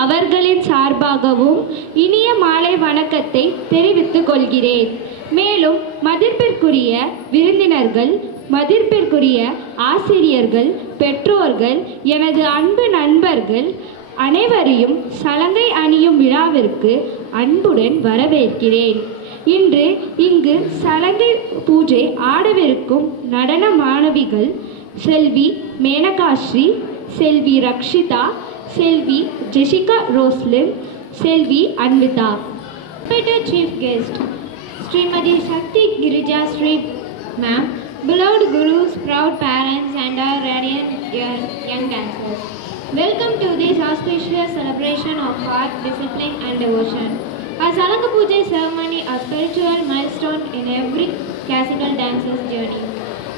அவர்களின் சார்பாகவும் இனிய மாலை வணக்கத்தை தெரிவித்துக் கொள்கிறேன். மேலும் மதிப்பிற்குரிய விருந்தினர்கள், மதிப்பிற்குரிய ஆசிரியர்கள், பெற்றோர்கள், எனது அன்பு நண்பர்கள் அனைவரையும் சலங்கை அணியும் விழாவிற்கு அன்புடன் வரவேற்கிறேன். இன்று இங்கு சலங்கை பூஜை ஆடவிருக்கும் நடன மாணவிகள் செல்வி மேனகாஸ்ரீ, செல்வி ரக்ஷிதா, செல்வி Jessica Roslin, Selvi Anvitha. Chief guest Srimati Shakti Girija Sri Ma'am, beloved gurus, proud parents and our radiant young dancers. Welcome to this auspicious celebration of art, discipline and devotion. Our Salanga Puja ceremony, a spiritual milestone in every classical dancer's journey.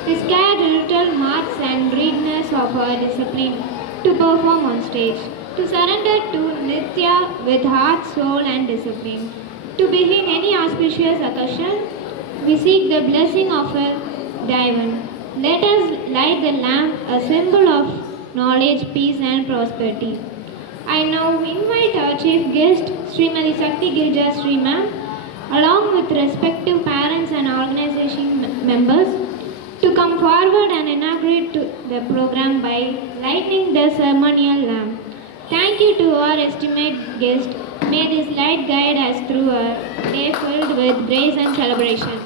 We scared little marks and readiness of our discipline to perform on stage, to surrender to Nitya with heart, soul and discipline. To begin any auspicious occasion, we seek the blessing of a Diamond. Let us light the lamp, a symbol of knowledge, peace, and prosperity. I now invite our chief guest, Srimati Sakti Girija Sri Ma'am, along with respective parents and organization members, to come forward and inaugurate the program by lighting the ceremonial lamp. Thank you to our esteemed guest. May this light guide us through a day filled with grace and celebration.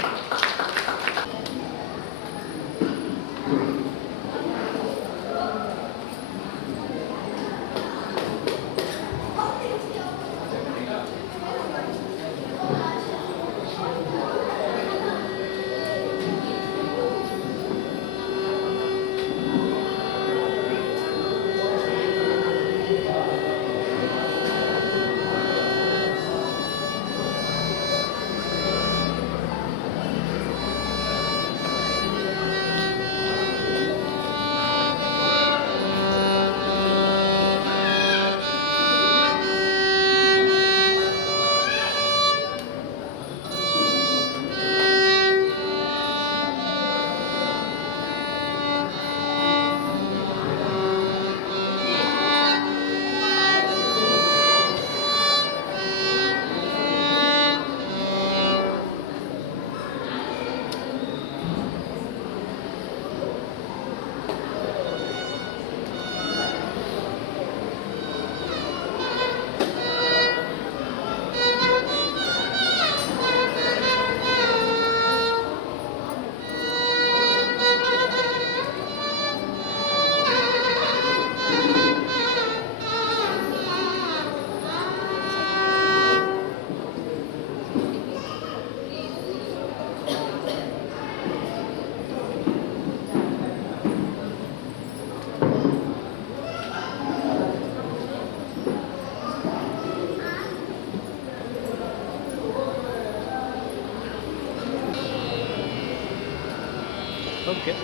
Okay.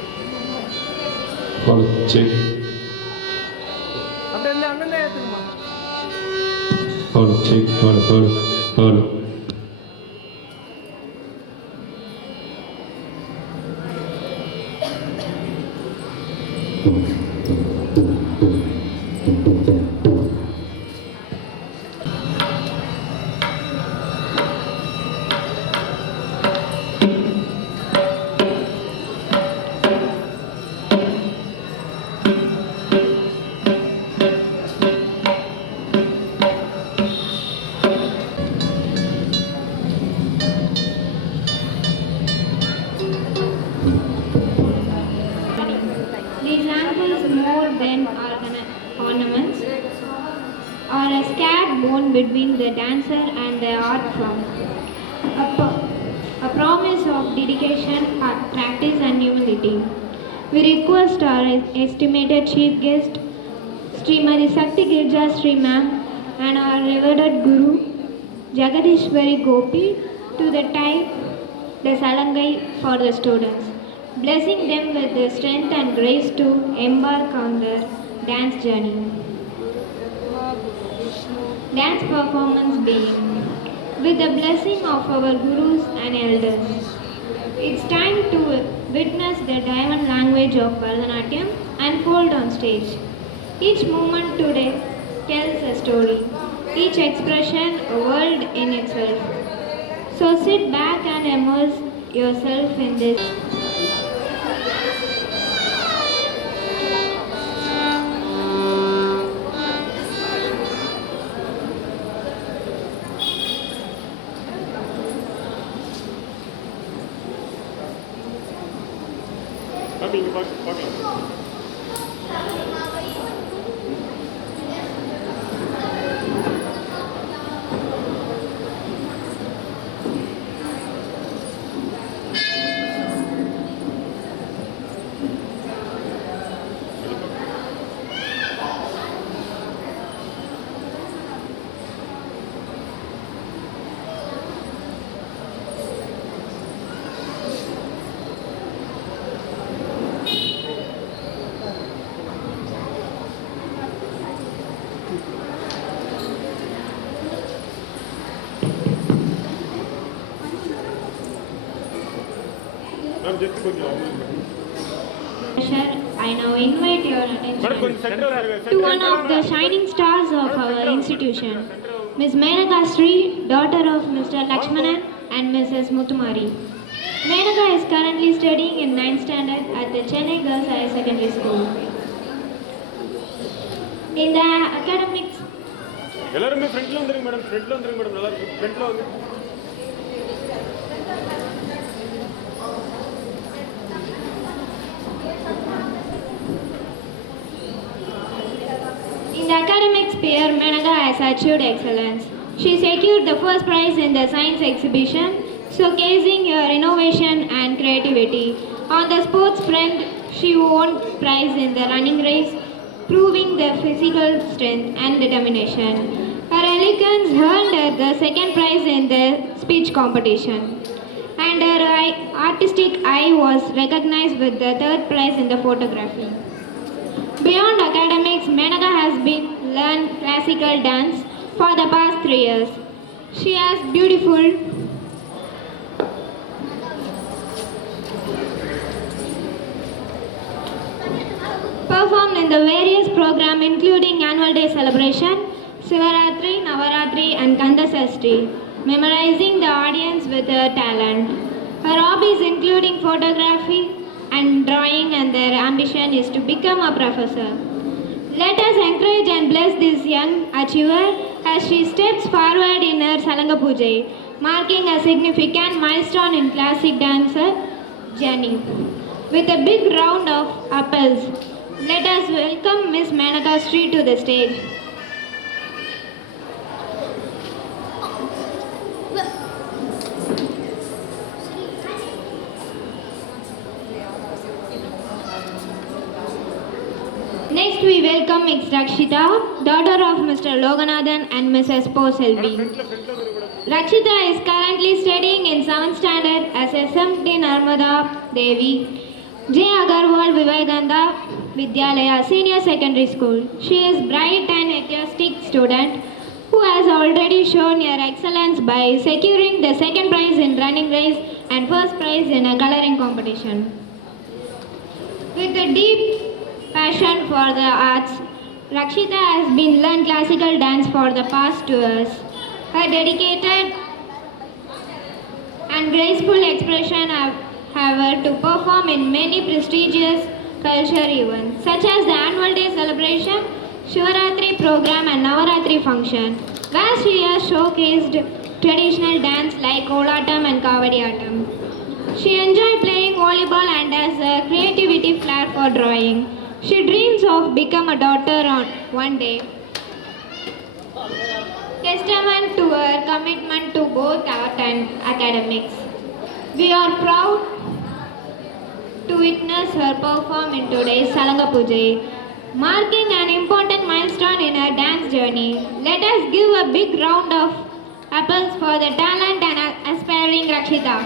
Hold, check. Hold, check. Hold. These ankles, more than ornaments, are a scared bone between the dancer and the art form. A promise of dedication, practice, and humility. We request our estimated chief guest, Srimati Sakti Girija Sri Ma'am, and our revered Guru, Jagadishwari Gopi, to the type the Salangai for the students, blessing them with the strength and grace to embark on their dance journey. Dance performance being with the blessing of our gurus and elders. It's time to witness the diamond language of Bharatanatyam unfold on stage. Each movement today tells a story, each expression a world in itself. So sit back and immerse yourself in this. I now invite your attention to one of the shining stars of our institution, Ms. Menaka Sri, daughter of Mr. Lakshmanan and Mrs. Muthumari. Menaka is currently studying in 9th standard at the Chennai Girls Higher Secondary School. In the academics, எல்லாரும் ஃப்ரண்ட்ல வந்துருங்க madam, ஃப்ரண்ட்ல வந்துருங்க madam, நல்லா இருக்கு, ஃப்ரண்ட்ல வந்து. in the academic sphere, Menaka has achieved excellence. She secured the first prize in the science exhibition, showcasing her innovation and creativity. On the sports front, she won prize in the running race, proving the physical strength and determination. Her eloquence earned her the second prize in the speech competition, and her artistic eye was recognized with the third prize in the photography. Beyond academics, Menaka has been learned classical dance for the past 3 years. She has beautiful performed in the various programs including Annual Day Celebration, Sivaratri, Navaratri and Kandasashti, memorizing the audience with her talent. Her hobbies including photography and drawing, and their ambition is to become a professor. Let us encourage and bless this young achiever as she steps forward in her Salanga Pujai, marking a significant milestone in classic dancer journey. With a big round of applause, let us welcome Miss Menaka Sri to the stage. Next we welcome Ms. Rakshita, daughter of Mr. Loganathan and Mrs. Poselvi. Rakshita is currently studying in 7th standard as SMT Narmada Devi, J. Agarwal Vivekananda Vidyalaya Senior Secondary School. She is bright and enthusiastic student who has already shown her excellence by securing the second prize in running race and first prize in a coloring competition. With a deep passion for the arts, Rakshita has been learned classical dance for the past 2 years. Her dedicated and graceful expression have her to perform in many prestigious culture events such as the Annual Day Celebration, Shivaratri program and Navaratri function, where she has showcased traditional dance like Kolatam and Kavadiyatam. She enjoys playing volleyball and has a creativity flair for drawing. She dreams of become a doctor on one day. Testament to her commitment to both art and academics. We are proud to witness her perform in today's Salanga Pujai, marking an important milestone in her dance journey. Let us give a big round of applause for the talent and aspiring Rakshita.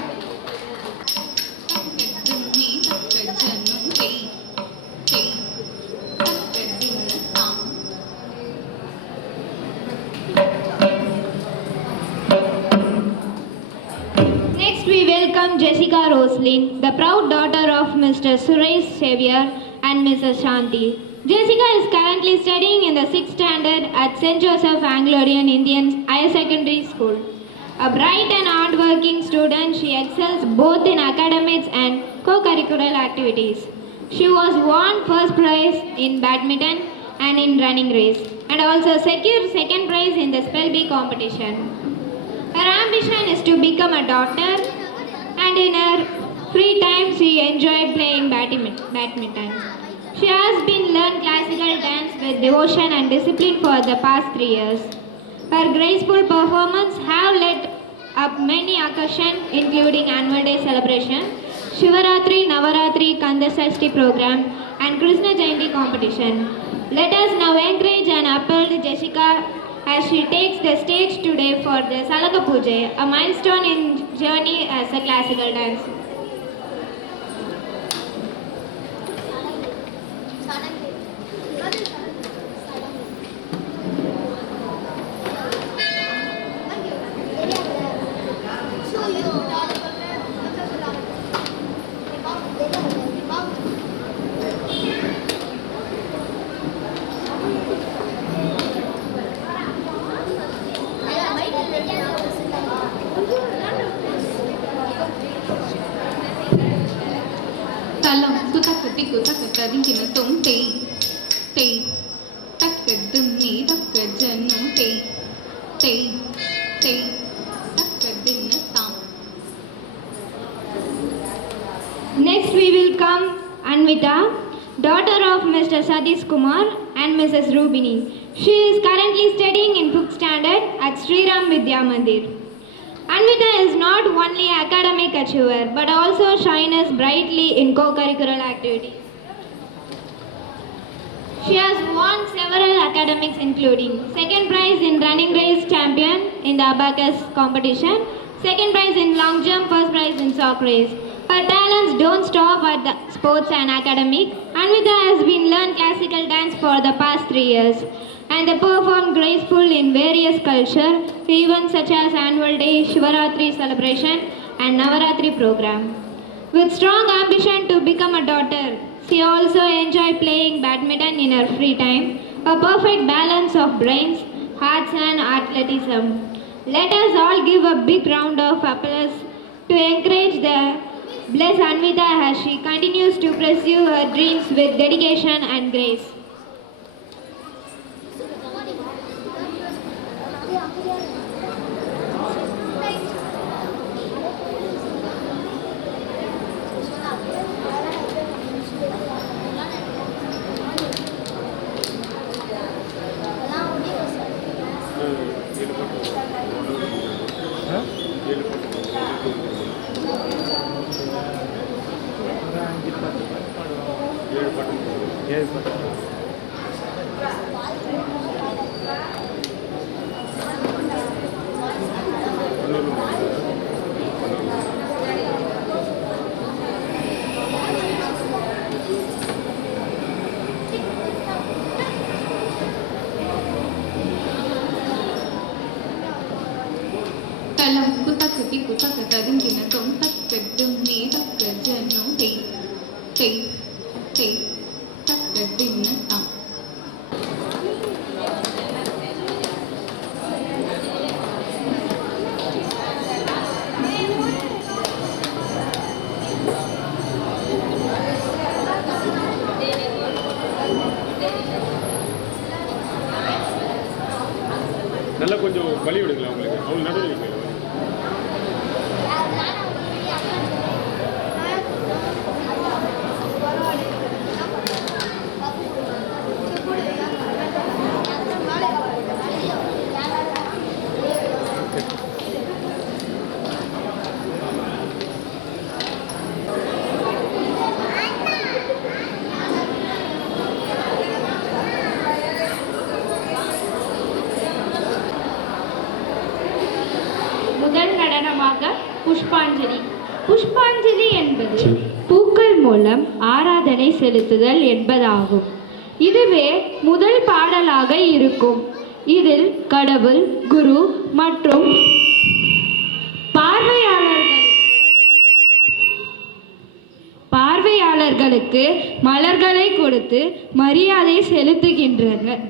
Next we welcome Jessica Roslin, the proud daughter of Mr. Suresh Xavier and Mrs. Shanti. Jessica is currently studying in the 6th standard at St. Joseph Anglo-Indian Indian Higher Secondary School. A bright and hard-working student, she excels both in academics and co-curricular activities. She was won first prize in badminton and in running race, and also secured second prize in the spell bee competition. Her ambition is to become a doctor, and in her free time she enjoys playing badminton. She has been learned classical dance with devotion and discipline for the past 3 years. Her graceful performance have led up many occasions including Annual Day Celebration, Shivaratri, Navaratri, Kandasashti program and Krishna Jayanti competition. Let us now encourage and applaud Jessica as she takes the stage today for the Salanga Pujai, a milestone in journey as a classical dancer. தலம் குதக்கு திக்கு தக்கு ததிங்கின தொம் தேய் தேய் தக்கு திம்மி தக்கு ஜன்னு தேய் தேய் தேய் தக்கு தின்ன தாம். Next we will come Anvita, daughter of Mr. Satish Kumar and Mrs. Rubini. She is currently studying in 5th standard at Sri Ram Vidya Mandir. Anvita is not only academic achiever but also shines brightly in co-curricular activities. She has won several academics including second prize in running race champion in the abacus competition, second prize in long jump, first prize in sock race. Her talents don't stop at the sports and academic. Anvita has been learned classical dance for the past 3 years and performed graceful in various culture events such as annual day, Shivaratri celebration and Navaratri program. With strong ambition to become a doctor, she also enjoys playing badminton in her free time, a perfect balance of brains, hearts and athleticism. Let us all give a big round of applause to encourage the bless Anvita as she continues to pursue her dreams with dedication and grace. தலம் குதக்கு திக்கு தக்கு ததிங்கின தொம் தக்கு திம்மி தக்கு ஜன்னு தேய் தேய் தேய் தக்கு தின்ன தாம். நல்லா கொஞ்சம் வழி விடுங்களா உங்களுக்கு, அவங்க நடுவில் நிற்கல. முதல் நடனமாக புஷ்பாஞ்சலி. புஷ்பாஞ்சலி என்பது பூக்கள் மூலம் ஆராதனை செலுத்துதல் என்பதாகும். இதுவே முதல் பாடலாக இருக்கும். இதில் கடவுள், குரு மற்றும் பார்வையாளர்களுக்கு மலர்களை கொடுத்து மரியாதை செலுத்துகின்றனர்.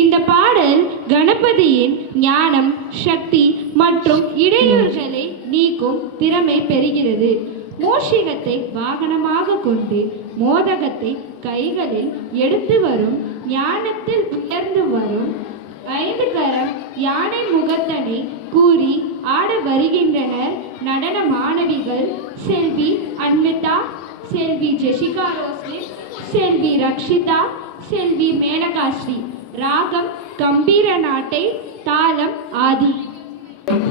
இந்த பாடல் கணபதியின் ஞானம், சக்தி மற்றும் இடையூறுகளை நீக்கும் திறமை பெறுகிறது. மூஷிகத்தை வாகனமாக கொண்டு மோதகத்தை கைகளில் எடுத்து வரும் ஞானத்தில் உயர்ந்து வரும் 5 கரம் யானை முகத்தனை கூறி ஆட வருகின்றனர் நடன மாணவிகள் செல்வி அன்விதா, செல்வி ஜெசிகா ரோஸ்லின், செல்வி ரக்ஷிதா, செல்வி மேனகாஸ்ரீ. ராகம் கம்பீர நாட்டை, தாளம் ஆதி. தாம்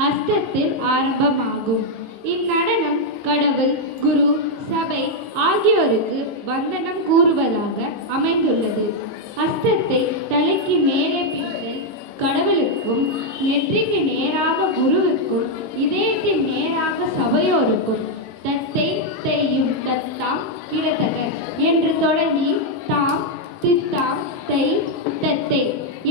ஹஸ்தத்தில் ஆரம்பமாகும். இந்நடனம் கடவுள், குரு, சபை ஆகியோருக்கு வந்தனம் கூறுவதாக அமைந்துள்ளது. ஹஸ்தத்தை தலைக்கு மேலே பிடித்தல் கடவுளுக்கும், நெற்றிக்கு நேராக குருவுக்கும், இதயத்தின் நேராக சபையோருக்கும், தத்தை தையும் தத்தாம் இடத்தக என்று தொடங்கி தாம் தித்தாம் தை தத்தை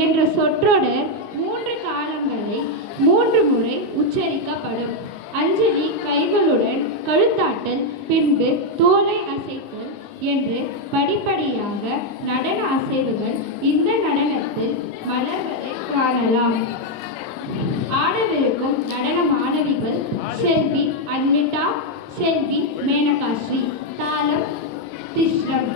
என்ற சொற்றொடர் 3 காலங்களை 3 முறை உச்சரிக்கப்படும். அஞ்சலி கைகளுடன் கழுத்தாட்டல், பின்பு தோலை அசைத்தல் என்று படிப்படியாக நடன அசைவுகள் இந்த நடனத்தில் மலர்வதை காணலாம். ஆடவிருக்கும் நடன மாணவிகள் செல்வி அன்விதா, செல்வி மேனகாஸ்ரீ. தாளம் திஸ்ரம்.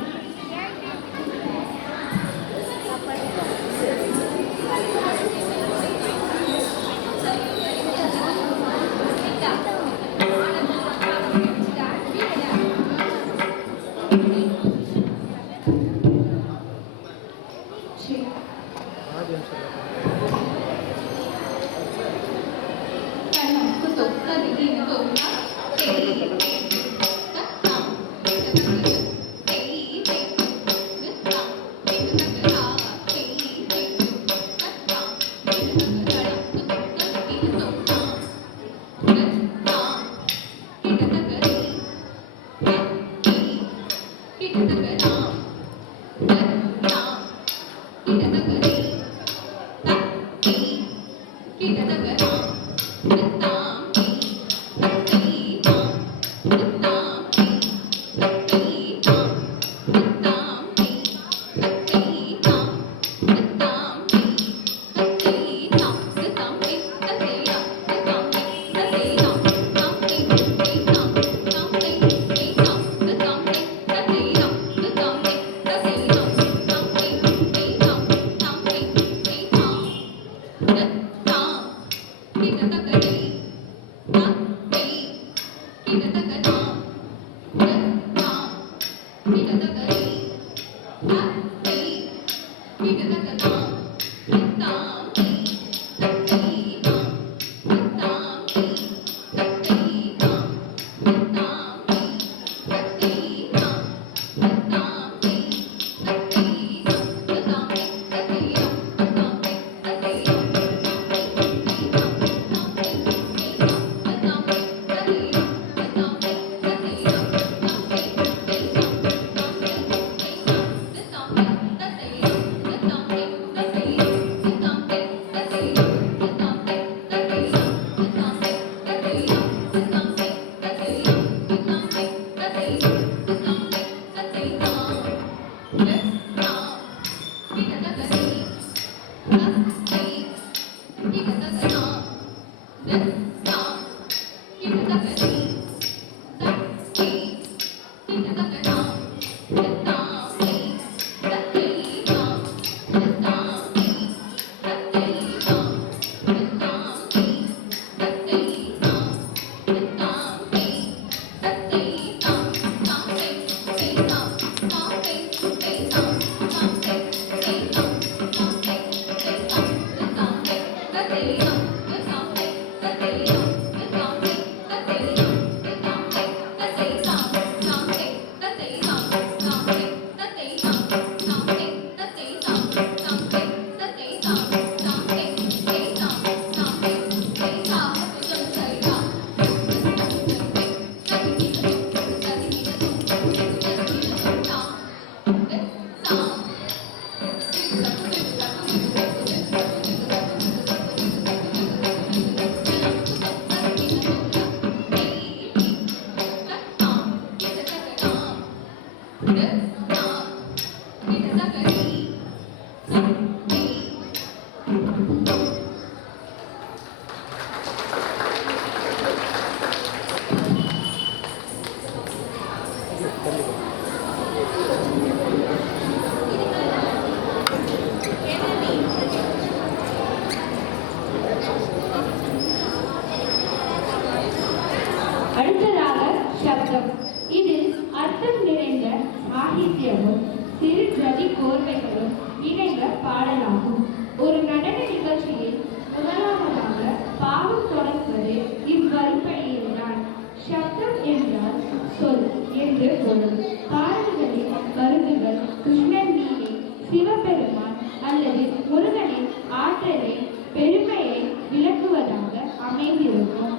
அடுத்ததாக சப்தம். இதில் அர்த்தம் நிறைந்த சாகித்யமும் சிறு ஜதி கோர்வைகளும் இணைந்த பாடலாகும். ஒரு நடன நிகழ்ச்சியில் முதலாவதாக பாவம் தொடங்குவது இவ்வரிப்படியில்தான். சப்தம் என்றால் சொல் என்று பொருள். பாடல்களின் கருத்துகள் கிருஷ்ணன் நீரை, சிவபெருமான் அல்லது முருகனின் ஆற்றலை, பெருமையை விளக்குவதாக அமைந்திருக்கும்.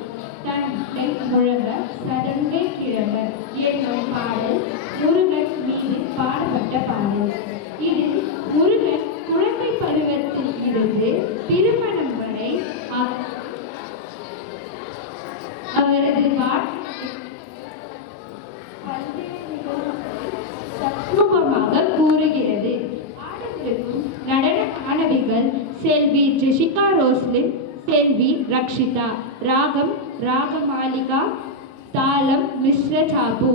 தந்தை முழங்க சதங்கை கிழங்க என்னும் பாடல் முருகன் மீது பாடப்பட்ட பாடல். இதில் முருகன் குழந்தை பருவத்தில் இருந்து திருமணம் வரை அவரது தத்ரூபமாக கூறுகிறது. ஆடத்திற்கும் நடன மாணவிகள் செல்வி ஜெசிகா ரோஸ்லின், செல்வி ரக்ஷிதா. ராகம் ராகமாலிகா, தாளம் மிஸ்ர சாபு.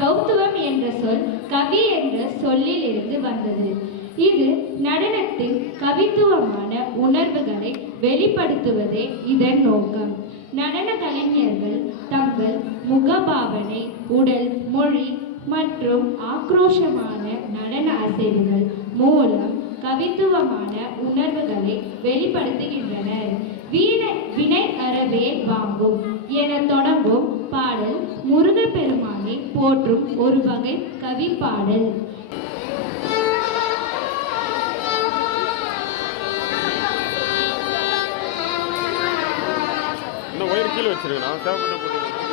கௌத்துவம் என்ற சொல் கவி என்ற சொல்லில் இருந்து வந்தது. இது நடனத்தின் கவித்துவமான உணர்வுகளை வெளிப்படுத்துவதே இதன் நோக்கம். நடன கலைஞர்கள் தங்கள் முகபாவனை, உடல் மொழி மற்றும் ஆக்ரோஷமான நடன அசைவுகள் மூலம் கவித்துவமான உணர்வுகளை வெளிப்படுத்துகின்றனர். வினை அறவே வாங்கும் என தொடங்கும் பாடல் முருகப்பெருமானை போற்றும் ஒரு வகை கவி பாடல். ஒயர் கீழே வச்சிருக்கேன் தேவைப்பட்ட போட்டுருக்கேன்.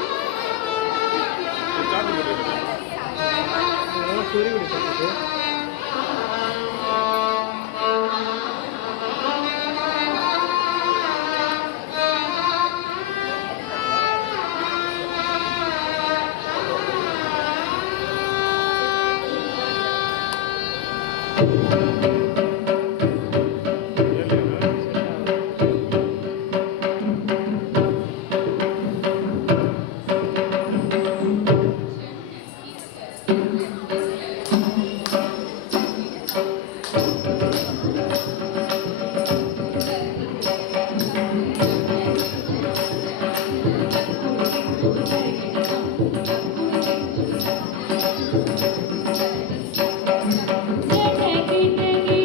Thank you.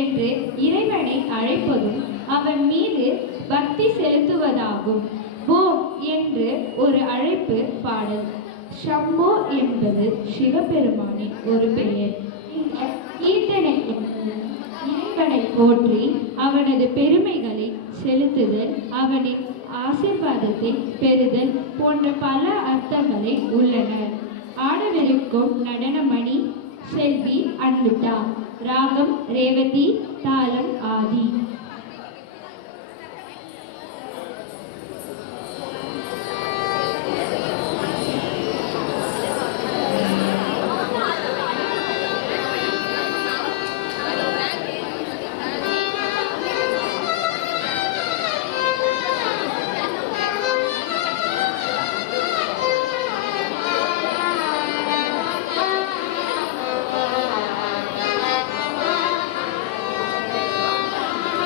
என்று இறைவனை அழைப்பதும் அவன் மீது பக்தி செலுத்துவதாகும். ஓம் என்று ஒரு அழைப்பு பாடல். சம்போ என்பது சிவபெருமானின் ஒரு பெயர். இந்த கீர்த்தனை இறைவனை போற்றி அவனது பெருமைகளை செலுத்துதல், அவனின் ஆசீர்வாதத்தை பெறுதல் போன்ற பல அர்த்தங்களை உள்ளன. ஆடவிருக்கும் நடனமணி செல்வி அன்லுட்டா. ராகம் ரேவதி, தாளம் ஆதி. ஆ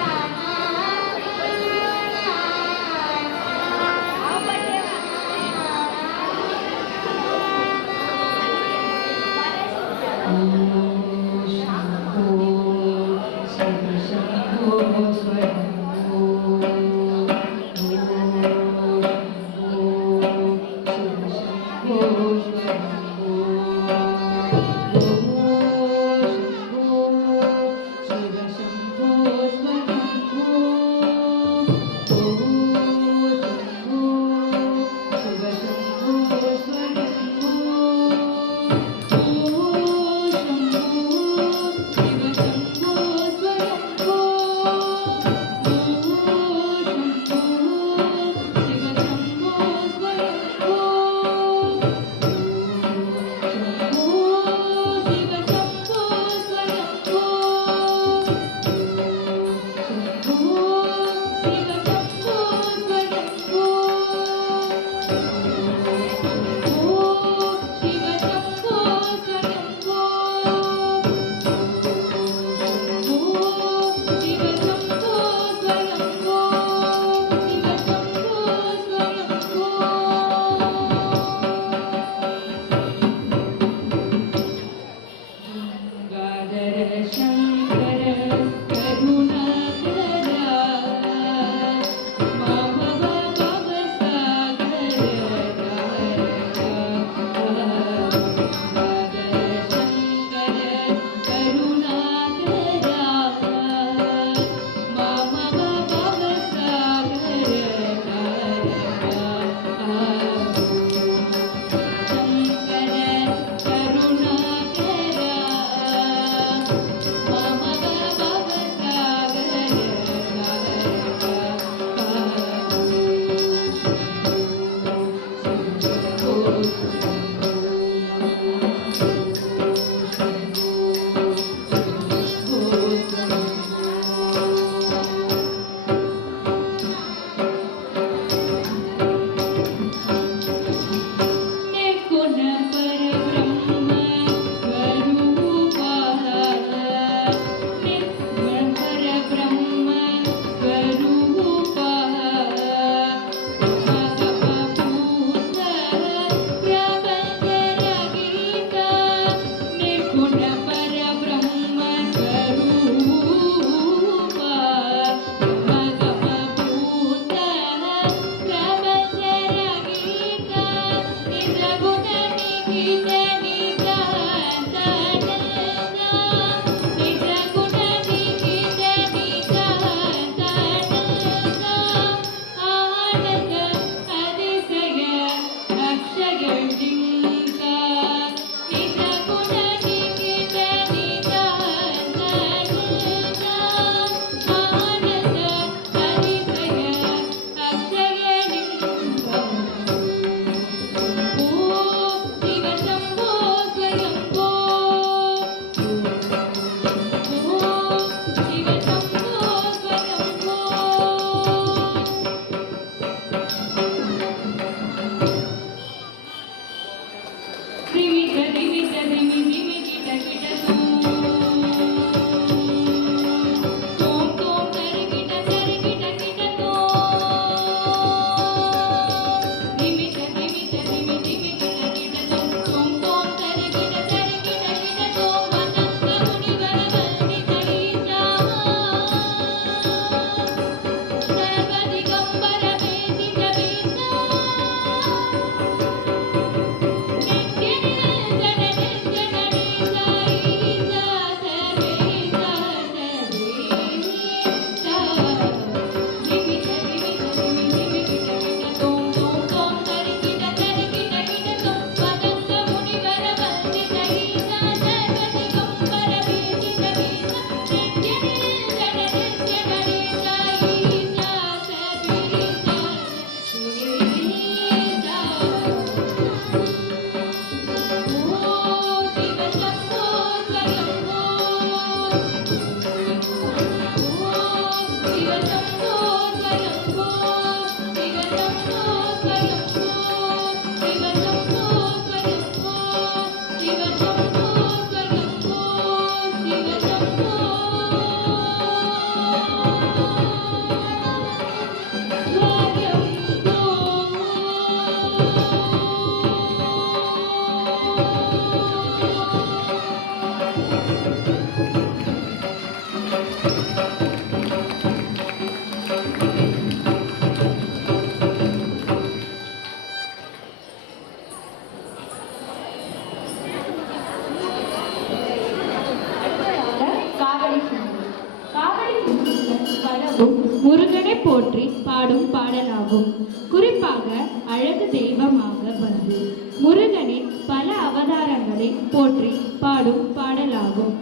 முருகனை போற்றி பாடும் பாடலாகும். குறிப்பாக அழகு தெய்வமாக வந்து முருகனின் பல அவதாரங்களை போற்றி பாடும் பாடலாகும்.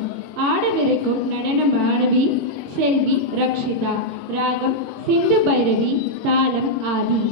ஆடவிருக்கும் நடன மாணவி செல்வி ரக்ஷிதா. ராகம் சிந்து பைரவி. தாளம் ஆதி.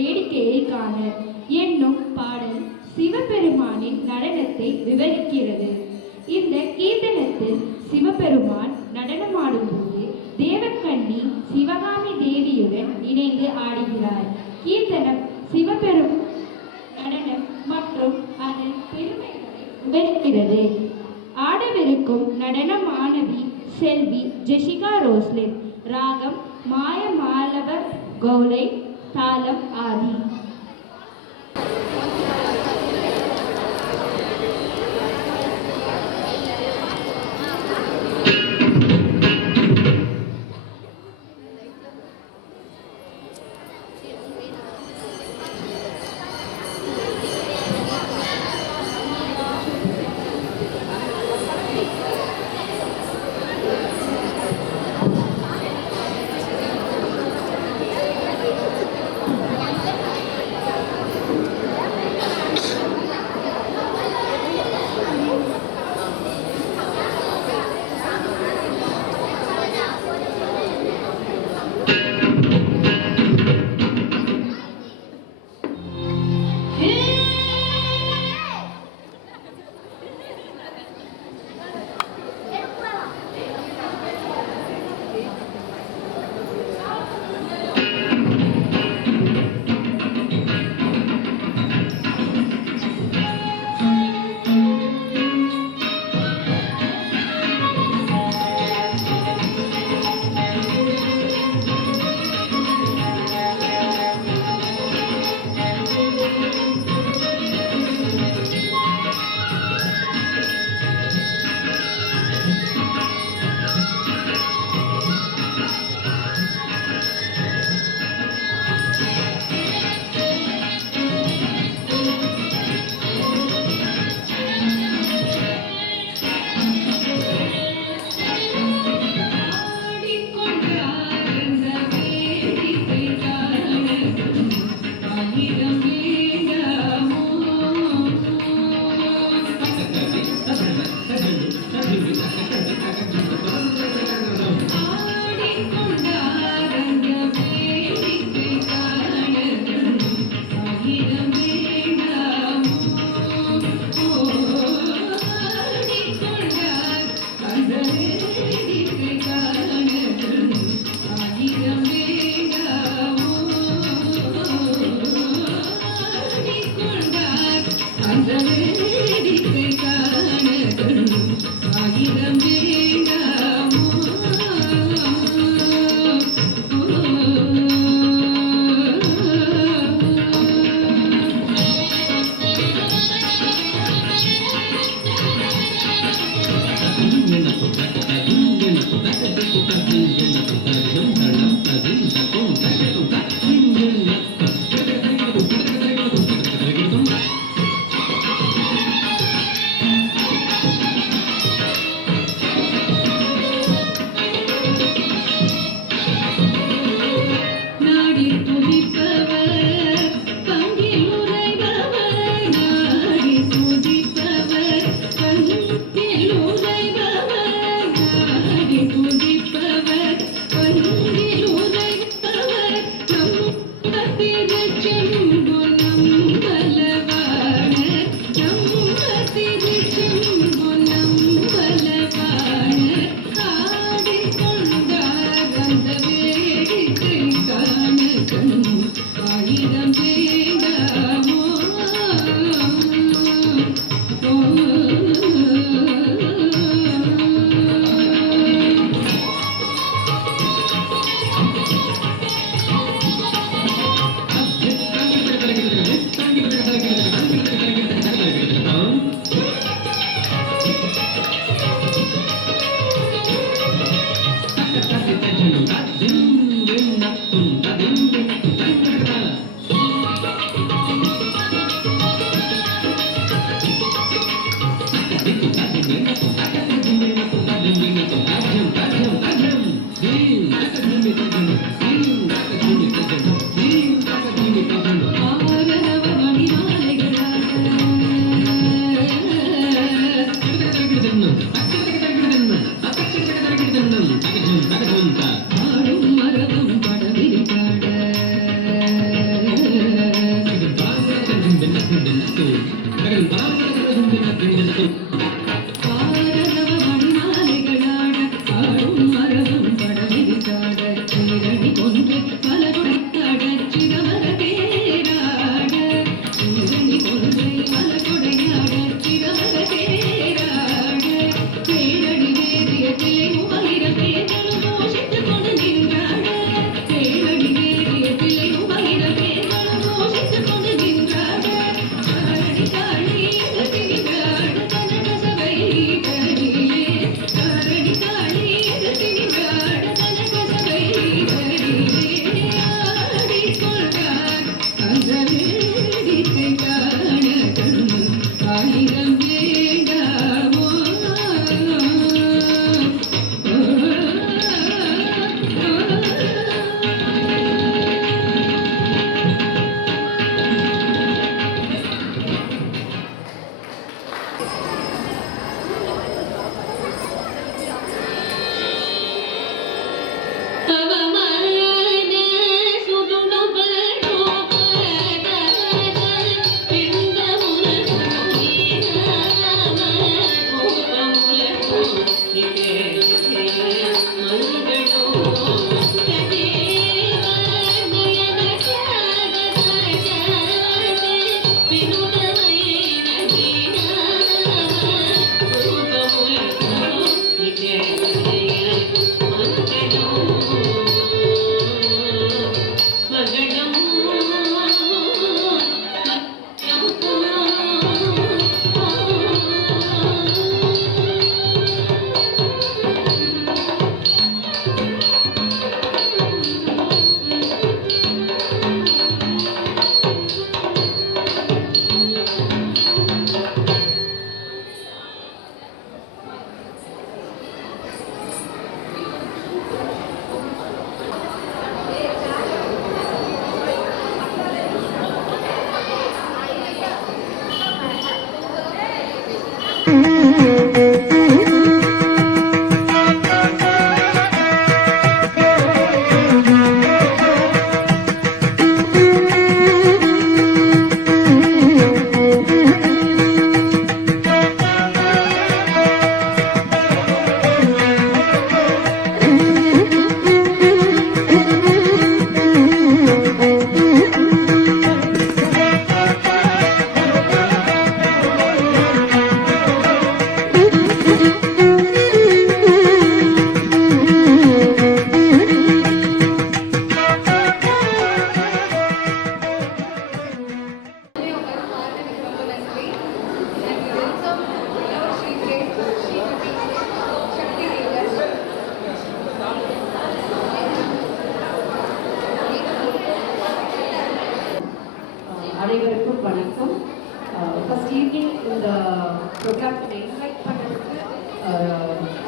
வேடிக்கையை காணர் என்னும் பாடல் சிவபெருமானின் நடனத்தை விவரிக்கிறது. இந்த கீர்த்தனத்தில் சிவபெருமான் நடனமாடும்போது தேவக்கண்ணி சிவகாமி தேவியுடன் இணைந்து ஆடுகிறார். கீர்த்தனம் சிவபெரும் நடனம் மற்றும் அதன் பெருமைகளை விவரிக்கிறது. ஆடவிருக்கும் நடன மாணவி செல்வி ஜெசிகா ரோஸ்லின். ராகம் மாய மாலவ கௌளை, தாளம் ஆதி.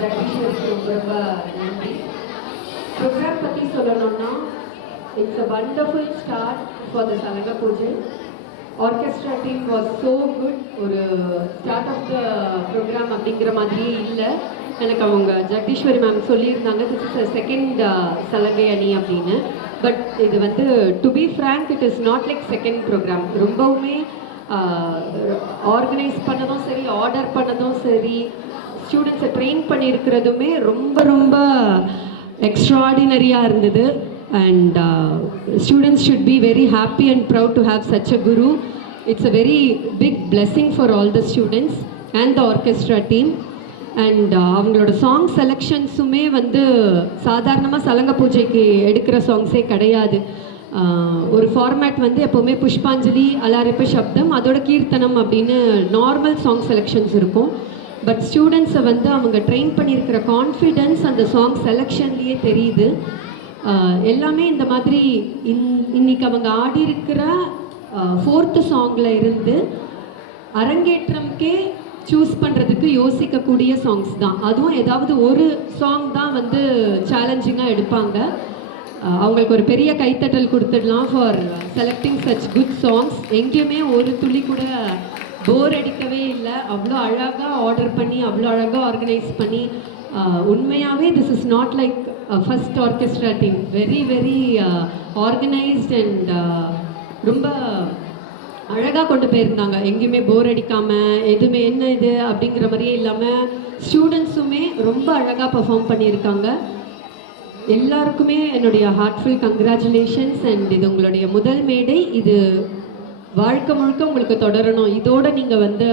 ஜெகதீஸ்வரிக்கு ரொம்ப நன்றி. ப்ரோக்ராம் பற்றி சொல்லணும்னா it's a wonderful start for the salanga pooja. Orchestra team was so good. ஒரு ஸ்டார்ட் ஆஃப் த ப்ரோக்ராம் அப்படிங்கிற மாதிரியே இல்லை. எனக்கு அவங்க ஜெகதீஸ்வரி மேம் சொல்லியிருந்தாங்க this is a second salangai அணி அப்படின்னு. பட் இது வந்து to be frank it is not like second programme. ரொம்பவுமே ஆர்கனைஸ் பண்ணதும் சரி, ஆர்டர் பண்ணதும் சரி, ஸ்டூடெண்ட்ஸை ட்ரெயின் பண்ணியிருக்கிறதுமே ரொம்ப ரொம்ப எக்ஸ்ட்ராடினரியாக இருந்தது. And students should be very happy and proud to have such a guru. It's a very big blessing for all the students and the orchestra team. And அவங்களோட சாங் செலெக்ஷன்ஸுமே வந்து சாதாரணமாக சலங்க பூஜைக்கு எடுக்கிற சாங்ஸே கிடையாது. ஒரு ஃபார்மேட் வந்து எப்போவுமே புஷ்பாஞ்சலி, அலாரிப்ப சப்தம், அதோட கீர்த்தனம் அப்படின்னு நார்மல் சாங் செலெக்ஷன்ஸ் இருக்கும். பட் ஸ்டூடெண்ட்ஸை வந்து அவங்க ட்ரெயின் பண்ணியிருக்கிற கான்ஃபிடென்ஸ் அந்த சாங் செலெக்ஷன்லேயே தெரியுது. எல்லாமே இந்த மாதிரி இன்னைக்கு அவங்க ஆடி இருக்கிற 4th சாங்கில் இருந்து அரங்கேற்றம்க்கே சூஸ் பண்ணுறதுக்கு யோசிக்கக்கூடிய சாங்ஸ் தான். அதுவும் ஏதாவது ஒரு சாங் தான் வந்து சேலஞ்சிங்காக எடுப்பாங்க. அவங்களுக்கு ஒரு பெரிய கைத்தட்டல் கொடுத்துடலாம் for selecting such good songs. எங்கேயுமே ஒரு துளி கூட போர் அடிக்கவே இல்லை. அவ்வளோ அழகாக ஆர்டர் பண்ணி, அவ்வளோ அழகாக ஆர்கனைஸ் பண்ணி, உண்மையாகவே this is not like first orchestra team. Very very organised and ரொம்ப அழகாக கொண்டு போயிருந்தாங்க. எங்கேயுமே போர் அடிக்காமல், எதுவுமே என்ன இது அப்படிங்கிற மாதிரியே இல்லாமல் ஸ்டூடெண்ட்ஸுமே ரொம்ப அழகாக பர்ஃபார்ம் பண்ணியிருக்காங்க. எல்லாருக்குமே என்னுடைய ஹார்ட்ஃபுல் கங்க்ராச்சுலேஷன்ஸ். அண்ட் இது உங்களுடைய முதல் மேடை. இது வாழ்க்கை முழுக்க உங்களுக்கு தொடரணும். இதோடு நீங்கள் வந்து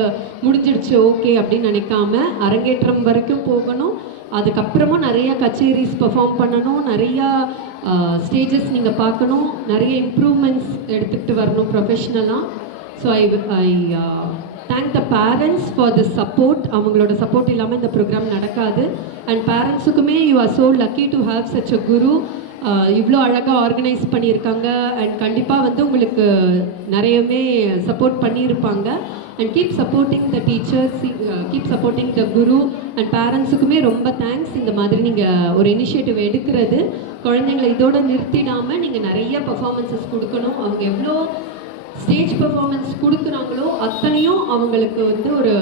முடிஞ்சிடுச்சு ஓகே அப்படின்னு நினைக்காம அரங்கேற்றம் வரைக்கும் போகணும். அதுக்கப்புறமும் நிறையா கச்சேரிஸ் பர்ஃபார்ம் பண்ணணும், நிறையா ஸ்டேஜஸ் நீங்கள் பார்க்கணும், நிறைய இம்ப்ரூவ்மெண்ட்ஸ் எடுத்துகிட்டு வரணும் ப்ரொஃபஷ்னலாக. So I thank the parents for the support. அவங்களோட சப்போர்ட் இல்லாமல் இந்த ப்ரோக்ராம் நடக்காது. அண்ட் பேரண்ட்ஸுக்குமே you are so lucky to have such a guru. இவ்வளோ அழகாக ஆர்கனைஸ் பண்ணியிருக்காங்க. அண்ட் கண்டிப்பாக வந்து உங்களுக்கு நிறையவே சப்போர்ட் பண்ணியிருப்பாங்க. And keep supporting the teachers, keep supporting the guru. And பேரண்ட்ஸுக்குமே ரொம்ப தேங்க்ஸ். இந்த மாதிரி நீங்கள் ஒரு இனிஷியேட்டிவ் எடுக்கிறது. குழந்தைங்களை இதோடு நிறுத்திடாமல் நீங்கள் நிறைய பர்ஃபார்மன்ஸஸ் கொடுக்கணும். அவங்க எவ்வளோ ஸ்டேஜ் பர்ஃபார்மன்ஸ் கொடுக்குறாங்களோ அத்தனையும் அவங்களுக்கு வந்து ஒரு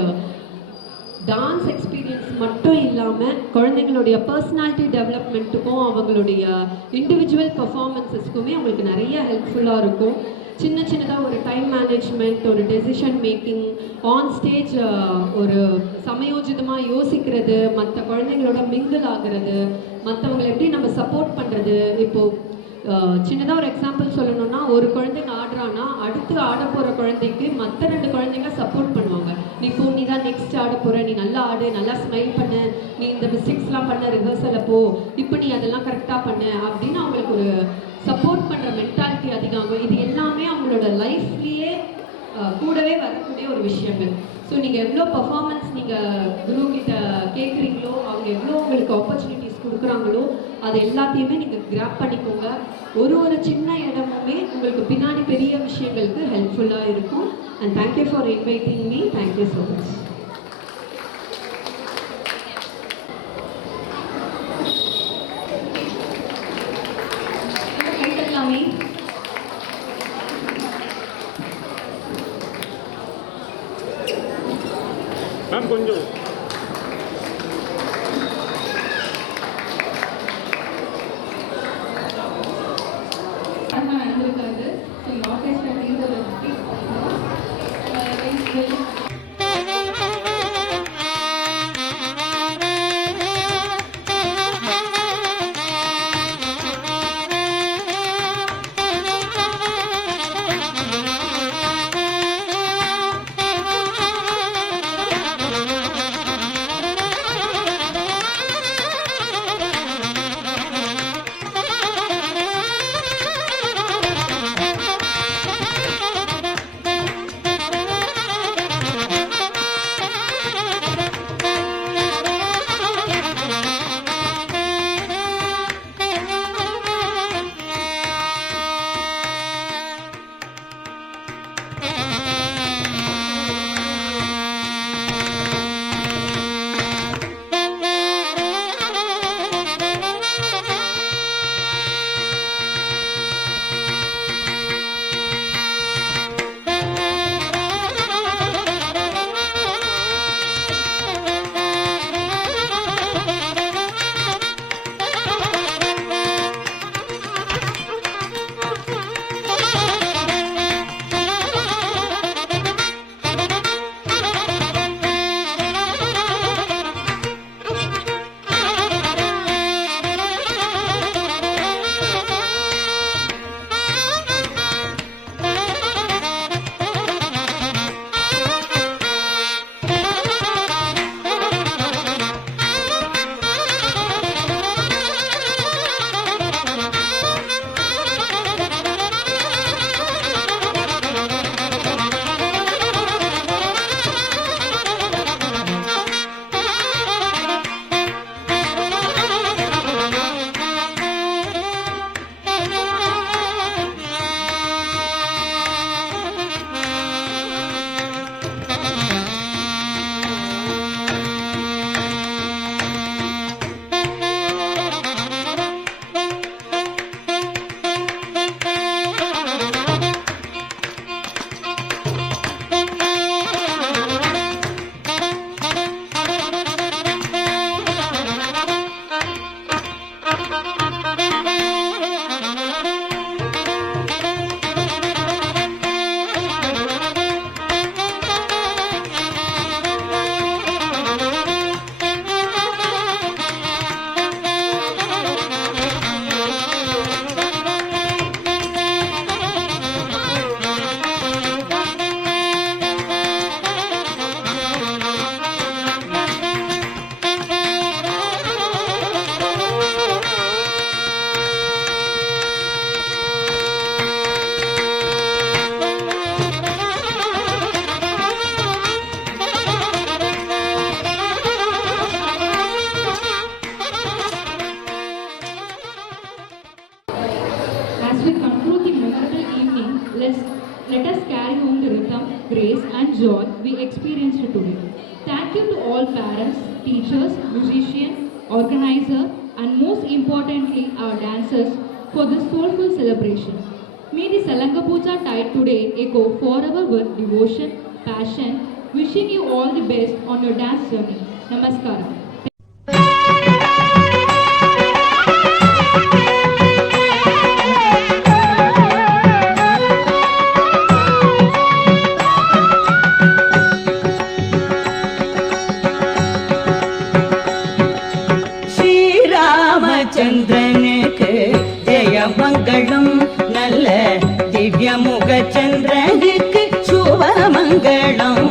டான்ஸ் எக்ஸ்பீரியன்ஸ் மட்டும் இல்லாமல் குழந்தைங்களுடைய பர்சனாலிட்டி டெவலப்மெண்ட்டுக்கும் அவங்களுடைய இண்டிவிஜுவல் பர்ஃபார்மன்ஸஸ்க்குமே அவங்களுக்கு நிறைய ஹெல்ப்ஃபுல்லாக இருக்கும். சின்ன சின்னதாக ஒரு டைம் மேனேஜ்மெண்ட், ஒரு டெசிஷன் மேக்கிங், ஆன் ஸ்டேஜ் ஒரு சமயோஜிதமாக யோசிக்கிறது, மற்ற குழந்தைங்களோட மிங்கிள் ஆகிறது, மற்றவங்களை எப்படி நம்ம சப்போர்ட் பண்ணுறது. இப்போது சின்னதாக ஒரு எக்ஸாம்பிள் சொல்லணும்னா, ஒரு குழந்தைங்க ஆடுறான்னா அடுத்து ஆட போகிற குழந்தைக்கு மற்ற 2 குழந்தைங்க சப்போர்ட் பண்ணுவாங்க. நீ தான் நெக்ஸ்ட் ஆட போகிற, நீ நல்லா ஆடு, நல்லா ஸ்மைல் பண்ணு, நீ இந்த மிஸ்டேக்ஸ்லாம் பண்ண, ரிஹர்சலில் போ, இப்போ நீ அதெல்லாம் கரெக்டாக பண்ணு அப்படின்னு அவங்களுக்கு ஒரு சப்போர்ட் பண்ணுற மென்டாலிட்டி அதிகமாகும். இது எல்லாமே அவங்களோட லைஃப்லேயே கூடவே வரக்கூடிய ஒரு விஷயங்கள். ஸோ நீங்கள் எவ்வளோ பர்ஃபார்மன்ஸ் நீங்கள் குரு கிட்ட கேட்குறீங்களோ, அவங்க எவ்வளோ உங்களுக்கு ஆப்பர்ச்சுனிட்டிஸ் கொடுக்குறாங்களோ அது எல்லாத்தையுமே நீங்கள் கிராப் பண்ணிக்கோங்க. ஒரு சின்ன இடமுமே உங்களுக்கு பின்னாடி பெரிய விஷயங்களுக்கு ஹெல்ப்ஃபுல்லாக இருக்கும். And thank you for inviting me. Thank you so much. கைத்தட்டலாமே. மேம் கொஞ்சம் நடந்திருக்காது. So orchestra parents, teachers, musicians, organizers, and most importantly, our dancers for this soulful celebration. May the Salanga Puja tide today echo forever with devotion, passion, wishing you all the best on your dance journey. Namaskaram. சந்திரனுக்கு ஜெயமங்களம் நல்ல திவ்யமுக சந்திரனுக்கு சுபமங்களம்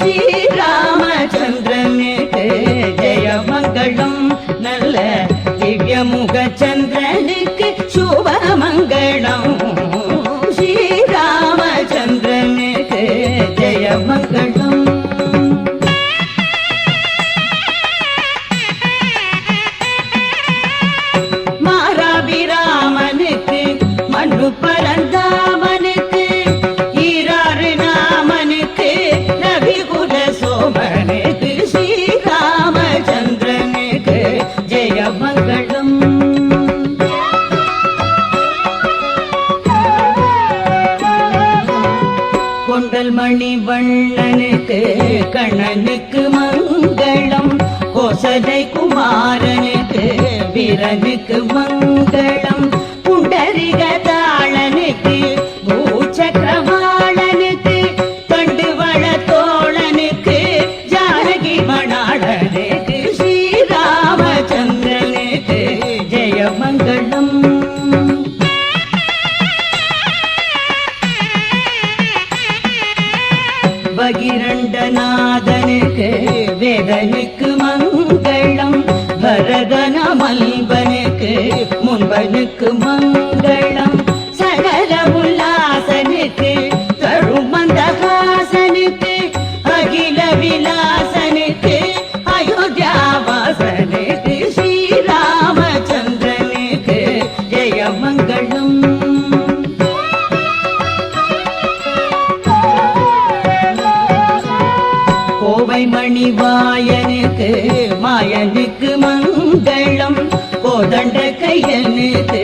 ஸ்ரீராமச்சந்திரனுக்கு ஜெயமங்களம் நல்ல திவ்யமுக சந்திரனுக்கு சுபமங்களம் ஸ்ரீராமச்சந்திரனுக்கு ஜெயமங்களம் பரந்தாமனுக்கு ஈராறு நாமனுக்கு நபிகுல சோமனுக்கு ஸ்ரீராமச்சந்திரனுக்கு ஜெயமங்களம் கொண்டல் மணி வண்ணனுக்கு கண்ணனுக்கு மங்களம் கோசலை குமாரனுக்கு வீரனுக்கு மங்களம் புண்டரிகதாளனுக்கு பூச்சக்கரவாளனுக்கு கண்டுவள தோழனுக்கு ஜானகி மணாளனுக்கு ஸ்ரீராமச்சந்திரனுக்கு ஜெயமங்களம் பகிரண்டநாதனுக்கு வேதனுக்கு மங்களம் பரதன மல்பனுக்கு முன்பனுக்கு மங்களம் சகல உல்லாசனுக்கு தருமந்தகாசனுக்கு அகில விலாசனுக்கு அயோத்தியாவாசனுக்கு ஸ்ரீராமச்சந்திரனுக்கு ஜெயமங்களம் கோவை மணிவாயனுக்கு மாயனுக்கு மங்களம் கோதண்ட கையனுக்கு